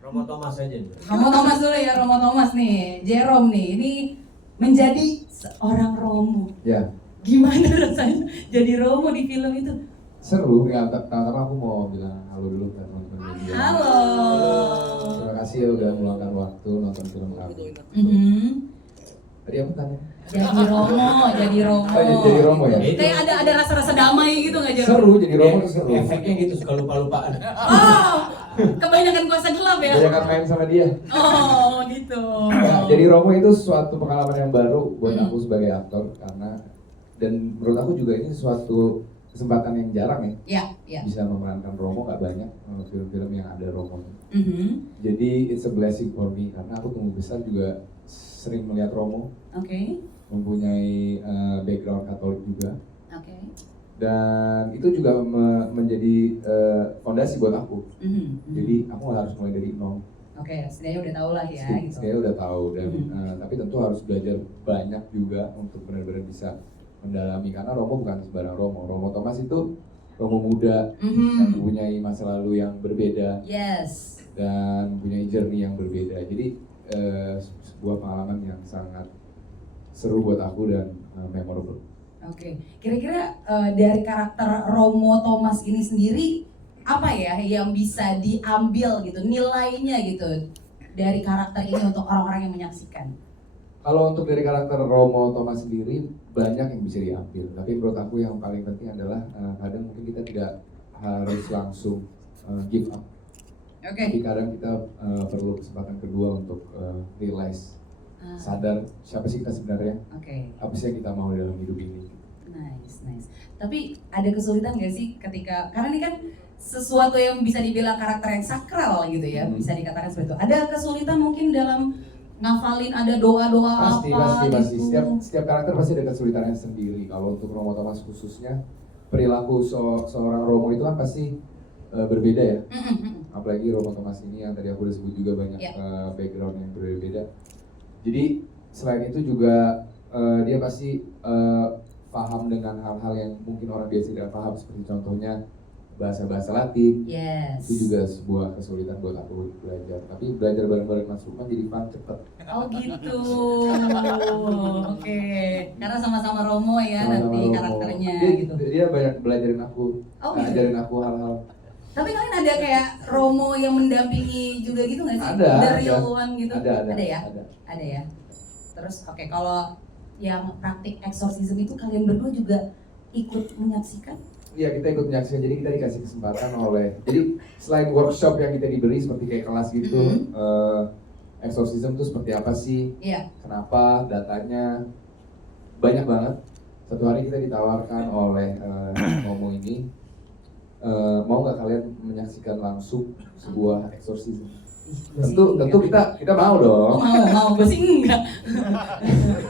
Romo Thomas aja nih. Romo Thomas dulu ya, Romo Thomas nih, Jerome nih, ini menjadi seorang Romo. Ya, Gimana rasanya jadi Romo di film itu? seru ya. Pertama aku mau bilang halo dulu ke teman-teman media. Halo. Terima kasih ya udah meluangkan waktu nonton film kami. Tadi apa tanya? Jadi Romo. Oh, jadi Romo ya? Kayak ada rasa-rasa damai gitu nggak Jerome? Seru, jadi Romo tuh seru. Efeknya gitu, suka lupa-lupaan. Oh, kebanyakan kuasa gelap ya? Banyak main sama dia. Oh, gitu. Ya, jadi Romo itu suatu pengalaman yang baru buat aku sebagai aktor karena dan menurut aku juga ini suatu kesempatan yang jarang ya. Ya. Bisa memerankan Romo, gak banyak film-film yang ada Romo. Mhm. Jadi it's a blessing for me karena aku tumbuh besar juga sering melihat Romo, Oke. mempunyai background Katolik juga, Oke. dan itu juga menjadi fondasi buat aku. Mhm. Jadi aku gak harus mulai dari nol. Oke, setidaknya udah tahu lah ya gitu. Saya udah tahu dan tapi tentu harus belajar banyak juga untuk benar-benar bisa mendalami karena Romo bukan sembarang Romo. Romo Thomas itu Romo muda yang mempunyai masa lalu yang berbeda. Yes. Dan mempunyai journey yang berbeda. Jadi sebuah pengalaman yang sangat seru buat aku dan memorable. Oke. Kira-kira dari karakter Romo Thomas ini sendiri apa ya yang bisa diambil gitu, nilainya gitu dari karakter ini untuk orang-orang yang menyaksikan? Kalau untuk dari karakter Romo Thomas sendiri banyak yang bisa diambil, tapi menurut aku yang paling penting adalah kadang mungkin kita tidak harus langsung give up. Oke. Tapi kadang kita perlu kesempatan kedua untuk realize, sadar siapa sih kita sebenarnya, Oke. apa sih yang kita mau dalam hidup ini. Nice. Tapi ada kesulitan nggak sih ketika, karena ini kan sesuatu yang bisa dibilang karakter yang sakral gitu ya, bisa dikatakan seperti itu. Ada kesulitan mungkin dalam ngafalin, ada doa-doa apa Pasti. gitu? Setiap karakter pasti ada kesulitannya sendiri. Kalau untuk Romo Thomas khususnya, perilaku seorang Romo itu kan pasti berbeda ya. Apalagi Romo Thomas ini yang tadi aku udah sebut juga banyak background yang berbeda. Jadi selain itu juga dia pasti paham dengan hal-hal yang mungkin orang biasa tidak paham, seperti contohnya bahasa-bahasa Latin. Yes. Itu juga sebuah kesulitan buat aku belajar. Tapi belajar bareng-bareng Mas Lukman jadi fun, cepet. Oh gitu. Oke. Karena sama-sama Romo ya Sama-sama nanti Romo. karakternya gitu. Dia banyak belajarin aku, Oh, gitu. ngajarin aku hal-hal. Tapi kalian ada kayak Romo yang mendampingi juga gitu nggak sih? Ada, The real one gitu? Ada ya? ada. Ada ya. Terus oke, kalau yang praktik eksorsisme itu kalian berdua juga ikut menyaksikan? Iya, kita ikut menyaksikan, jadi kita dikasih kesempatan jadi selain workshop yang kita diberi seperti kayak kelas gitu, exorcism itu seperti apa sih? Iya. Kenapa? Datanya banyak banget. Satu hari kita ditawarkan oleh Romo ini, mau nggak kalian menyaksikan langsung sebuah exorcism? Tentu kita mau dong. Mau, gue sih enggak.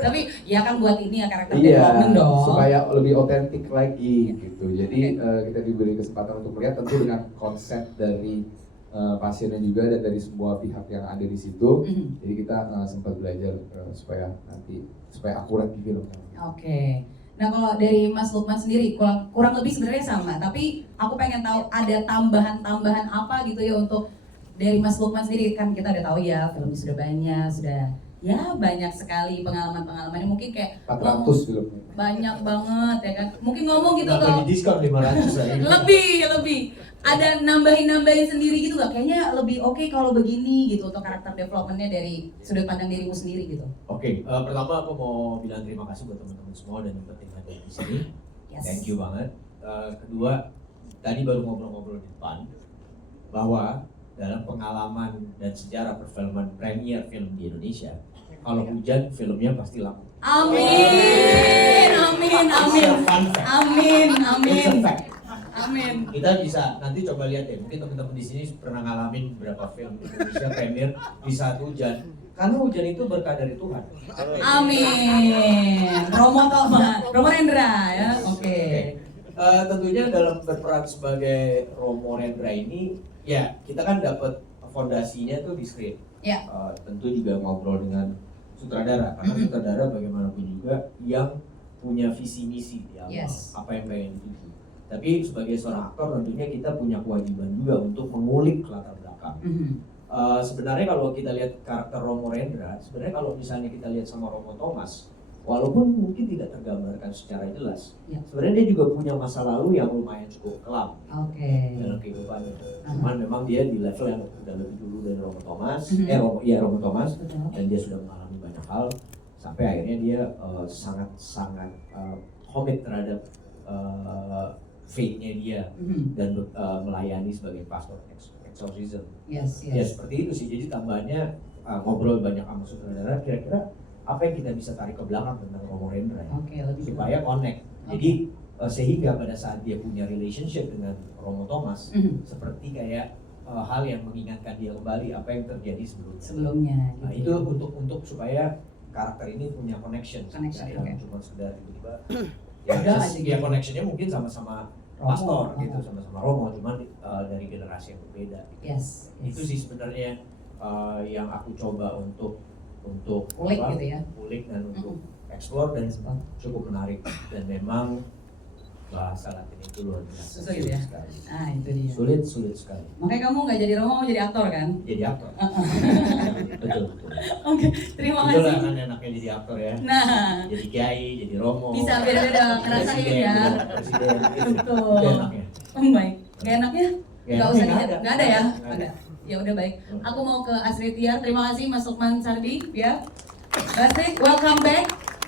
Tapi ya kan buat ini ya karakter Iya, development dong. supaya lebih otentik lagi gitu. Jadi kita diberi kesempatan untuk melihat tentu dengan konsep dari pasiennya juga dan dari semua pihak yang ada di situ. Jadi kita sempat belajar supaya akurat di film. Oke. Nah kalau dari Mas Lukman sendiri kurang lebih sebenarnya sama, tapi aku pengen tahu ada tambahan-tambahan apa gitu ya untuk dari Mas Lukman sendiri. Kan kita udah tahu ya filmnya sudah banyak sekali pengalaman-pengalamannya, mungkin kayak 400 filmnya. banyak banget ya kan. Mungkin ngomong gitu Nggak tuh. di diskon 500 lagi. Lebih. Ada nambahin sendiri gitu nggak? Kayaknya lebih oke kalau begini gitu untuk karakter developmentnya dari sudut pandang dirimu sendiri gitu. Oke, pertama aku mau bilang terima kasih buat teman-teman semua dan yang penting ada di sini. Yes. Thank you banget. Kedua, tadi baru ngobrol-ngobrol di depan bahwa dalam pengalaman dan sejarah perfilman premier film di Indonesia, kalau hujan filmnya pasti laku. Amin. It's a fact. Amin. Kita bisa nanti coba lihat deh, mungkin teman-teman di sini pernah ngalamin beberapa film Indonesia premier di saat hujan. Karena hujan itu berkah dari Tuhan. Amin. Romo Rendra ya. Oke. Tentunya dalam berperan sebagai Romo Rendra ini, ya kita kan dapat fondasinya tuh di screen. Ya. Tentu juga ngobrol dengan sutradara, karena sutradara bagaimanapun juga yang punya visi misi di awal, Yes. apa yang pengen dituju. Tapi sebagai seorang aktor tentunya kita punya kewajiban juga untuk mengulik latar belakang. Sebenarnya kalau kita lihat karakter Romo Rendra, sebenarnya kalau misalnya kita lihat sama Romo Thomas, walaupun mungkin tidak tergambarkan secara jelas, sebenarnya dia juga punya masa lalu yang lumayan cukup kelam dalam kehidupannya. Cuman memang dia di level yang udah lebih dulu dari Romo Thomas, Romo Thomas, dan dia sudah mengalami banyak hal sampai akhirnya dia sangat komit terhadap faith-nya dia dan melayani sebagai pastor exorcism. Ya seperti itu sih. Jadi tambahannya ngobrol banyak sama sutradara, kira-kira apa yang kita bisa tarik ke belakang tentang Romo Rendra supaya connect. Jadi sehingga pada saat dia punya relationship dengan Romo Thomas, seperti kayak hal yang mengingatkan dia kembali apa yang terjadi sebelumnya. Nah, itu untuk supaya karakter ini punya connection yang cuma sekedar tiba-tiba ya connectionnya mungkin sama-sama pastor gitu, sama-sama Romo, cuman dari generasi yang berbeda. Itu sih sebenarnya yang aku coba untuk ulik gitu ya, ulik dan untuk explore, dan cukup menarik, dan memang bahasa Latin itu luar biasa sulit ya sekali. Itu dia, sulit sekali. Makanya kamu nggak jadi Romo, mau jadi aktor kan? Jadi aktor. Betul. Oke, terima kasih. Itulah kan enaknya jadi aktor ya. Nah, jadi kiai, jadi Romo, bisa beda-beda ngerasain ya. Presiden. Betul. Itu enaknya. Baik. Gak enaknya? Gak usah nggak nggak ada ya? Ada. Ya udah baik. Aku mau ke Astrid Tiar. Terima kasih Mas Lukman Sardi ya. Astrid, welcome back.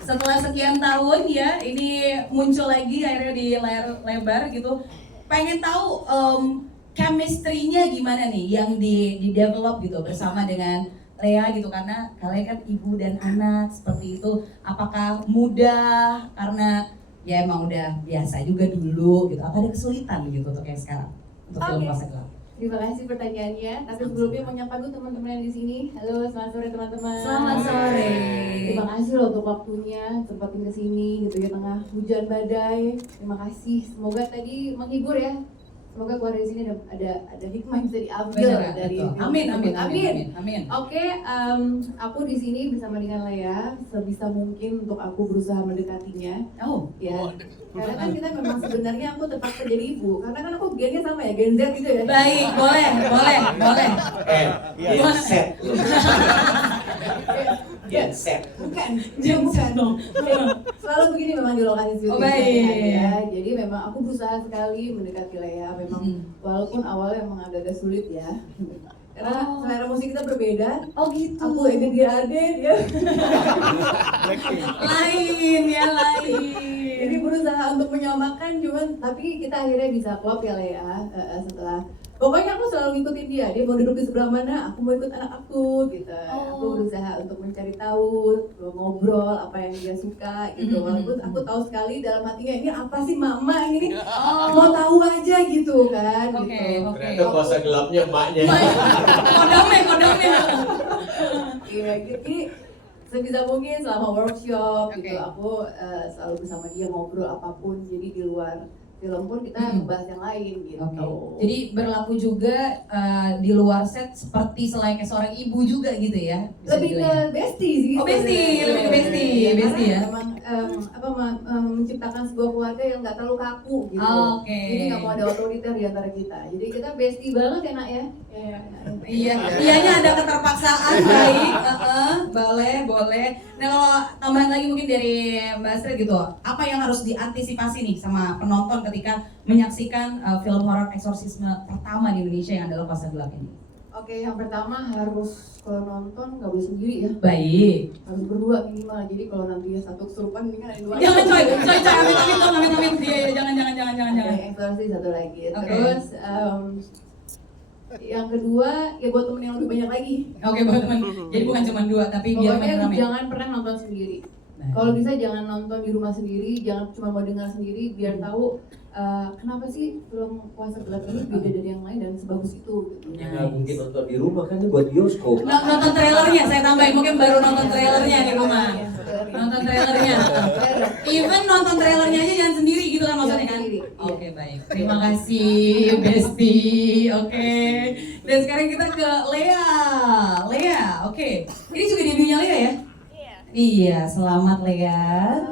Setelah sekian tahun ya, ini muncul lagi akhirnya di layar lebar gitu. Pengen tahu chemistry-nya gimana nih yang di-develop gitu bersama dengan Lea gitu, karena kalian kan ibu dan anak seperti itu. Apakah mudah karena ya emang udah biasa juga dulu gitu? Apa ada kesulitan gitu untuk yang sekarang untuk film Kuasa Gelap? Terima kasih pertanyaannya. Tapi sebelumnya mau nyapa dulu teman-teman yang di sini. Halo, selamat sore teman-teman. Selamat sore. Terima kasih loh untuk waktunya, sempatin ke sini gitu ya tengah hujan badai. Terima kasih. Semoga tadi menghibur ya. Semoga keluar dari sini ada hikmah yang bisa diambil dari betul. Amin. Oke, aku di sini bersama dengan Lea. Sebisa mungkin untuk aku berusaha mendekatinya. Ya. Karena kan kita memang sebenarnya aku terpaksa jadi ibu. Karena kan aku gennya sama ya, Gen Z gitu ya. Baik, boleh. Set. Set. Bukan dong. Selalu begini memang di lokasi syuting. Baik. Ya. Jadi memang aku berusaha sekali mendekati Lea. Memang walaupun awalnya memang agak sulit ya. Karena selera musik kita berbeda. Gitu. Aku EDGAD, dia lain. Jadi berusaha untuk menyamakan, tapi kita akhirnya bisa klop ya Lea. Setelah pokoknya aku selalu ngikutin dia mau duduk di sebelah mana, aku mau ikut anak aku gitu. Aku berusaha untuk mencari tahu, ngobrol apa yang dia suka gitu. Walaupun aku tahu sekali dalam hatinya ini apa sih mama ini, mau tahu aja gitu kan. Ternyata Kuasa Gelapnya emaknya. Kodamnya. Iya, jadi sebisa mungkin selama workshop gitu aku selalu bersama dia ngobrol apapun. Jadi di luar film pun kita membahas yang lain gitu. Jadi berlaku juga di luar set seperti selayaknya seorang ibu juga gitu ya? Lebih ke bestie sih. Lebih ke bestie ya. Memang menciptakan sebuah keluarga yang nggak terlalu kaku gitu. Jadi nggak mau ada otoriter di antara kita. Jadi kita bestie banget ya nak ya. Iyanya ada keterpaksaan. Baik. Boleh. Nah kalau tambahan lagi mungkin dari Mbak Astrid gitu, apa yang harus diantisipasi nih sama penonton ketika menyaksikan film horor eksorsisme pertama di Indonesia yang adalah Kuasa Gelap ini? Oke, yang pertama harus kalau nonton nggak boleh sendiri ya. Baik. Harus berdua minimal. Jadi kalau nanti satu kesurupan mendingan ada dua. Jangan coy, amit. Jangan. Eksorsis satu lagi. Terus yang kedua ya buat temen yang lebih banyak lagi. Buat temen. Jadi bukan cuma dua, tapi biar pokoknya rame. jangan pernah nonton sendiri. Kalau bisa jangan nonton di rumah sendiri, jangan cuma mau dengar sendiri, biar tahu kenapa sih film Kuasa Gelap ini beda dari yang lain dan sebagus itu. Nggak mungkin nonton di rumah, kan itu buat bioskop. Nonton trailernya, saya tambahin, mungkin baru nonton trailernya di rumah. Nonton trailernya. Even nonton trailernya aja jangan sendiri gitu kan maksudnya kan? Oke, baik. Terima kasih Besti. Oke. Dan sekarang kita ke Lea. Oke. Ini juga debutnya Lea ya? Iya, selamat Lea.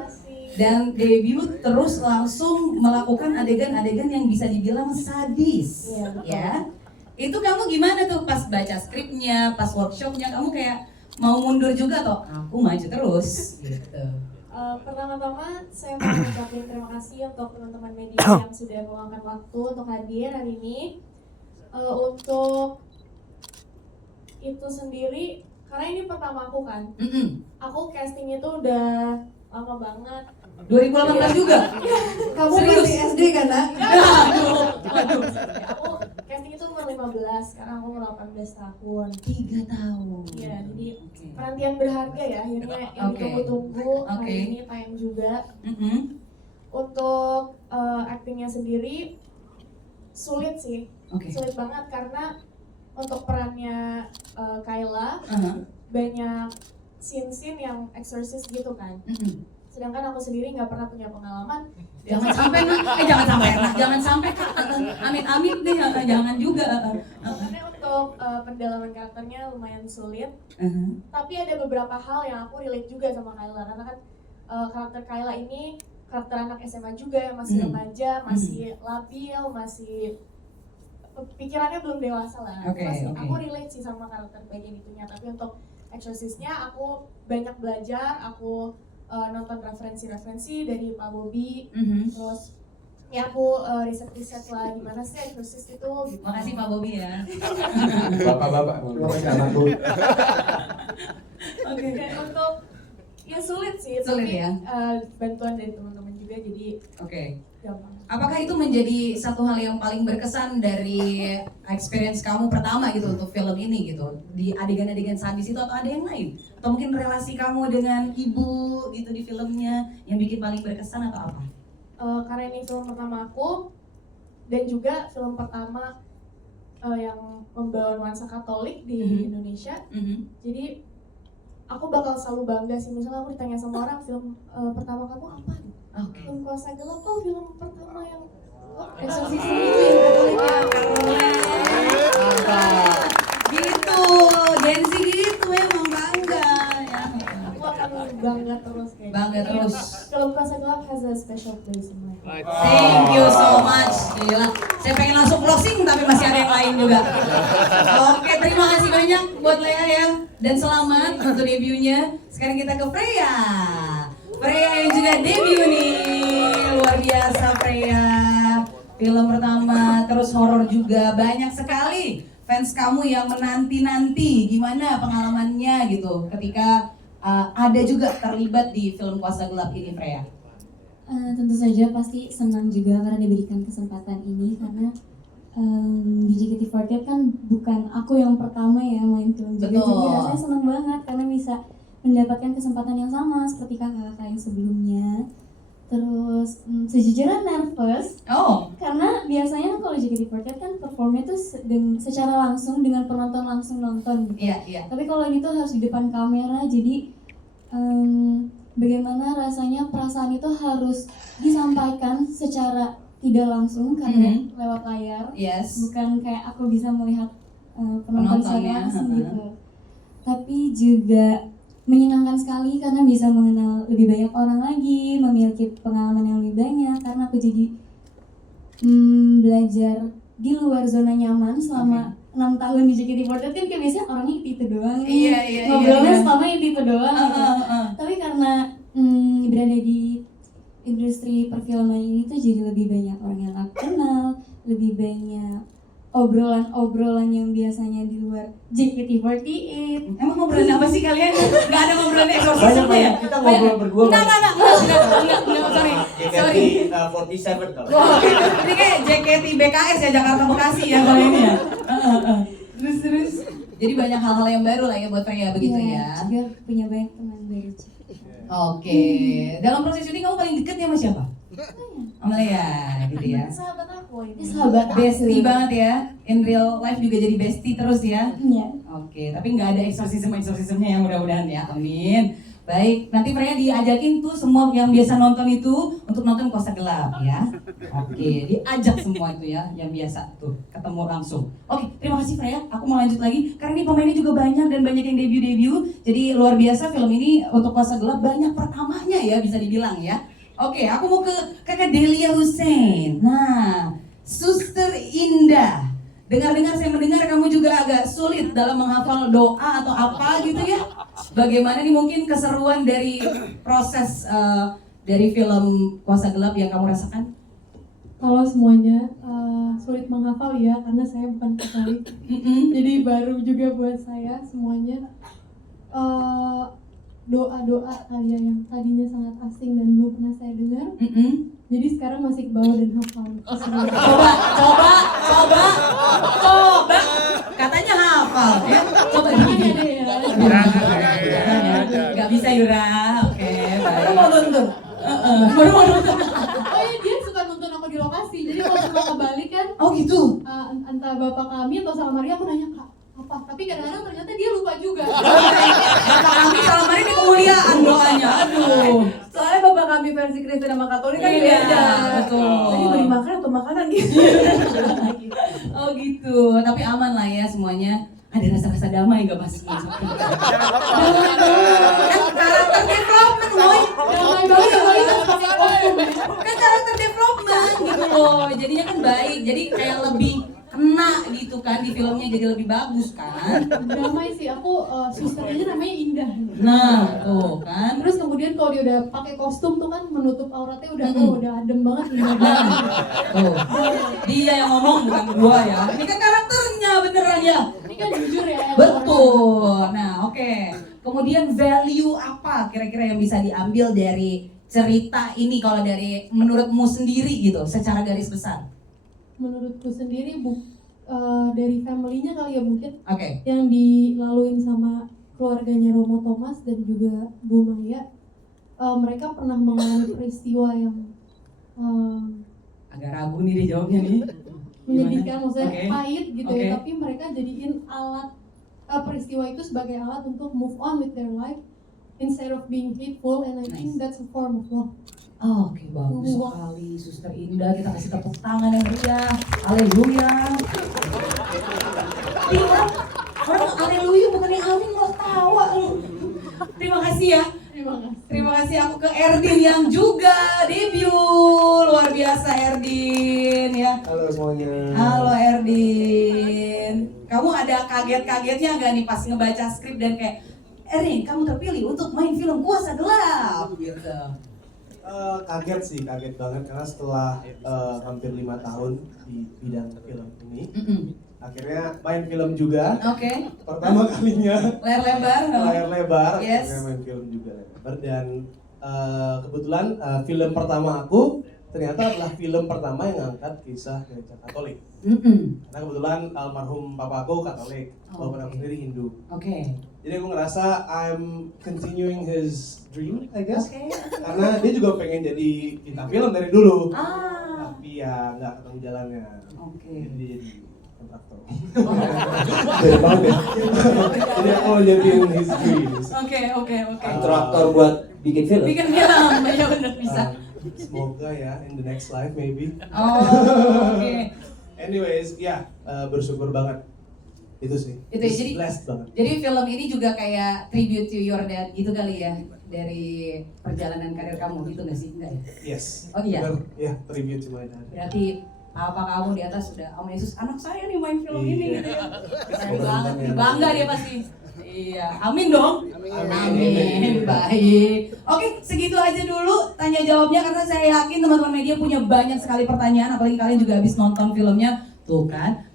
dan debut terus langsung melakukan adegan-adegan yang bisa dibilang sadis. Iya, betul. Ya. Itu kamu gimana tuh pas baca skripnya, pas workshopnya, kamu kayak mau mundur juga atau aku maju terus gitu. Pertama-tama saya mau mengucapkan terima kasih untuk teman-teman media yang sudah meluangkan waktu untuk hadir hari ini. Untuk itu sendiri, karena ini pertama aku kan, aku casting itu udah lama banget. 2018 juga? Kamu Serius? masih SD kan, Nak? Aku casting itu umur 15, sekarang aku umur 18 tahun. 3 tahun. Iya, jadi Oke. penantian berharga ya, akhirnya yang Oke. ditunggu-tunggu Oke. hari ini tayang juga. Mm-mm. Untuk actingnya sendiri sulit sih, Oke. sulit banget karena untuk perannya Kayla Aha. banyak scene-scene yang exorcist gitu kan. Mm-mm. Sedangkan aku sendiri nggak pernah punya pengalaman. Jangan sampai jangan sampai Kak. Amit-amit deh, jangan juga. Makanya untuk pendalaman karakternya lumayan sulit. Aha. Tapi ada beberapa hal yang aku relate juga sama Kayla karena kan karakter Kayla ini karakter anak SMA juga yang masih remaja, masih labil, masih pikirannya belum dewasa lah. Oke, Masih oke. aku relate sih sama karakter bagian itunya. Tapi untuk Exorcist-nya aku banyak belajar, aku nonton referensi-referensi dari Pak Bobby, Mhm. terus ya aku riset-riset lah gimana sih Exorcist itu. Gitu. Makasih Pak Bobi ya. Bapak-bapak. Oke. Dan untuk ya sulit sih, Sulit tapi ya? bantuan dari teman-teman juga jadi Oke. gampang. Apakah itu menjadi satu hal yang paling berkesan dari experience kamu pertama gitu untuk film ini gitu? Di adegan-adegan sadis itu atau ada yang lain? Atau mungkin relasi kamu dengan ibu gitu di filmnya yang bikin paling berkesan atau apa? Karena ini film pertama aku dan juga film pertama yang membawa nuansa Katolik di Mhm. Indonesia, Mhm. jadi aku bakal selalu bangga sih misalnya aku ditanya sama orang film pertama kamu apa gitu? Oke. Film Kuasa Gelap, oh film pertama yang Exorcist itu yang Katolik ya. Gitu, Gen Z gitu emang bangga ya. Aku akan bangga terus kayak Bangga gitu. terus. Film Kuasa Gelap has a special place in my heart. Thank you so much. Gila. Saya pengen langsung closing tapi masih ada yang lain juga. Oke, terima kasih banyak buat Lea ya. Dan selamat untuk debutnya. Sekarang kita ke Freya. Freya yang juga debut nih. Luar biasa Freya. Film pertama, terus horor juga. Banyak sekali fans kamu yang menanti-nanti. Gimana pengalamannya gitu ketika ada juga terlibat di film Kuasa Gelap ini Freya? Tentu saja pasti senang juga karena diberikan kesempatan ini karena di JKT48 kan bukan aku yang pertama ya main film juga, Betul. jadi rasanya senang banget karena bisa mendapatkan kesempatan yang sama seperti kakak-kakak yang sebelumnya. Terus sejujurnya nervous Oh, karena biasanya kalau JKT48 kan performnya tuh secara langsung dengan penonton langsung nonton gitu. iya. Tapi kalau ini tuh harus di depan kamera, jadi bagaimana rasanya perasaan itu harus disampaikan secara tidak langsung karena lewat layar, Yes. bukan kayak aku bisa melihat penonton Penontonnya, secara langsung heeh. gitu. Tapi juga menyenangkan sekali karena bisa mengenal lebih banyak orang lagi, memiliki pengalaman yang lebih banyak karena aku jadi belajar di luar zona nyaman selama 6 tahun di JKT48 kan kayak biasanya orangnya itu doang nih, Iya, ngobrolnya iya. selama itu doang gitu. Tapi karena berada di industri perfilman ini tuh jadi lebih banyak orang yang aku kenal, lebih banyak obrolan-obrolan yang biasanya di luar JKT48. Emang ngobrolin apa sih kalian? Gak ada ngobrolin eksorsisme ya? Kita ngobrol berdua. Enggak, sorry. 47 kalau. Wah, ini kayak JKT BKS ya, Jakarta Bekasi ya kalau ini ya. Terus. Jadi banyak hal-hal yang baru lah ya buat Freya begitu ya. Juga punya banyak teman baru. Oke. Dalam proses syuting kamu paling deket ya sama siapa? Sama Lea gitu ya. Sahabat aku ini. Ini sahabat Bestie banget ya. In real life juga jadi bestie terus ya. Iya. Oke, tapi nggak ada eksorsisme-eksorsismenya ya mudah-mudahan ya, amin. Baik, nanti Freya diajakin tuh semua yang biasa nonton itu untuk nonton Kuasa Gelap ya. Oke, diajak semua itu ya, yang biasa tuh ketemu langsung. Oke, terima kasih Freya. Aku mau lanjut lagi karena ini pemainnya juga banyak dan banyak yang debut. Jadi luar biasa film ini untuk Kuasa Gelap banyak pertamanya ya bisa dibilang ya. Oke, aku mau ke Kakak Delia Hussein. Nah, Suster Indah. Dengar-dengar saya mendengar kamu juga agak sulit dalam menghafal doa atau apa gitu ya. Bagaimana nih mungkin keseruan dari proses dari film Kuasa Gelap yang kamu rasakan? Kalau semuanya sulit menghafal ya, karena saya bukan Katolik. Jadi baru juga buat saya semuanya. Doa-doa kalian yang tadinya sangat asing dan belum pernah saya dengar, jadi sekarang masih ke bawah dan hafal. Coba. Katanya hafal ya. Coba Jangan ada ya. Gak bisa Yura. Oke, Baru mau nonton. baru mau nonton. Oh iya, dia suka nonton aku di lokasi. Jadi kalau suka kebalik kan, Oh gitu. entah bapak kami atau sama Maria, aku nanya Kak apa, tapi kadang-kadang ternyata dia lupa juga. Bapak kami selama hari di kemuliaan doanya. Aduh. Soalnya bapak kami versi Kristen sama Katolik kan Iya, beda. betul. Tadi beli makan atau makanan gitu. Oh gitu. Tapi aman lah ya semuanya. Ada rasa-rasa damai gak Mas? Kan karakter development, Boy. Damai banget kalau kita pakai kostum. Kan karakter development gitu loh. Jadinya kan baik. Jadi kayak lebih kena gitu kan di filmnya, jadi lebih bagus kan. Damai sih, aku susternya namanya Indah. Nah, tuh kan. Terus kemudian kalau dia udah pakai kostum tuh kan menutup auratnya udah udah adem banget. Tuh. Dia yang ngomong bukan gua ya. Ini kan karakternya beneran ya. Ini kan jujur ya. Betul. Nah, oke. Kemudian value apa kira-kira yang bisa diambil dari cerita ini kalau dari menurutmu sendiri gitu, secara garis besar? Menurutku sendiri dari family-nya kali ya mungkin Oke. yang dilaluin sama keluarganya Romo Thomas dan juga Bu Maya. Mereka pernah mengalami peristiwa yang Agak ragu nih dia jawabnya nih. menyedihkan, maksudnya Oke. pahit gitu Oke. ya, tapi mereka jadiin alat peristiwa itu sebagai alat untuk move on with their life instead of being hateful, and I think that's a form of love. Oh, oke, bagus sekali Suster Indah, kita kasih tepuk tangan yang meriah. Haleluya. Iya, orang haleluya bukan yang amin malah tawa lu. Terima kasih ya. Terima kasih. Terima kasih aku ke Erdin yang juga debut. Luar biasa Erdin ya. Halo semuanya. Halo Erdin. Kamu ada kaget-kagetnya gak nih pas ngebaca skrip dan kayak Erdin, kamu terpilih untuk main film Kuasa Gelap gitu. Kaget banget karena setelah hampir 5 tahun di bidang film ini, akhirnya main film juga. Oke. Pertama kalinya Layar lebar. layar lebar, Yes. akhirnya main film juga layar lebar, dan kebetulan film pertama aku ternyata adalah film pertama yang ngangkat kisah gereja Katolik. Karena kebetulan almarhum papaku Katolik, walaupun aku sendiri Hindu. Oke. Jadi aku ngerasa I'm continuing his dream, I guess. Oke. Karena dia juga pengen jadi bintang film dari dulu. Ah. Tapi ya nggak ketemu jalannya. Oke. Jadi dia jadi kontraktor. Dari banget ya. Jadi aku mau jadiin his dreams. Oke. Kontraktor buat bikin film. Bikin film, ya bener bisa. Semoga ya in the next life maybe. Oh, oke. Anyways, ya bersyukur banget. Itu sih. Itu ya, Just jadi- blessed banget. Jadi film ini juga kayak tribute to your dad gitu kali ya, dari perjalanan karir kamu gitu nggak sih? Enggak ya? Yes. Oh iya. Bener. Ya, tribute to my dad. Berarti apa kamu di atas sudah, Om Yesus anak saya nih main film ini Iya. gitu ya. Saya Semoga banget, benar ya. bangga dia pasti. Iya, amin dong. Amin. Baik. Oke, segitu aja dulu tanya jawabnya karena saya yakin teman-teman media punya banyak sekali pertanyaan, apalagi kalian juga habis nonton filmnya. Tuh kan.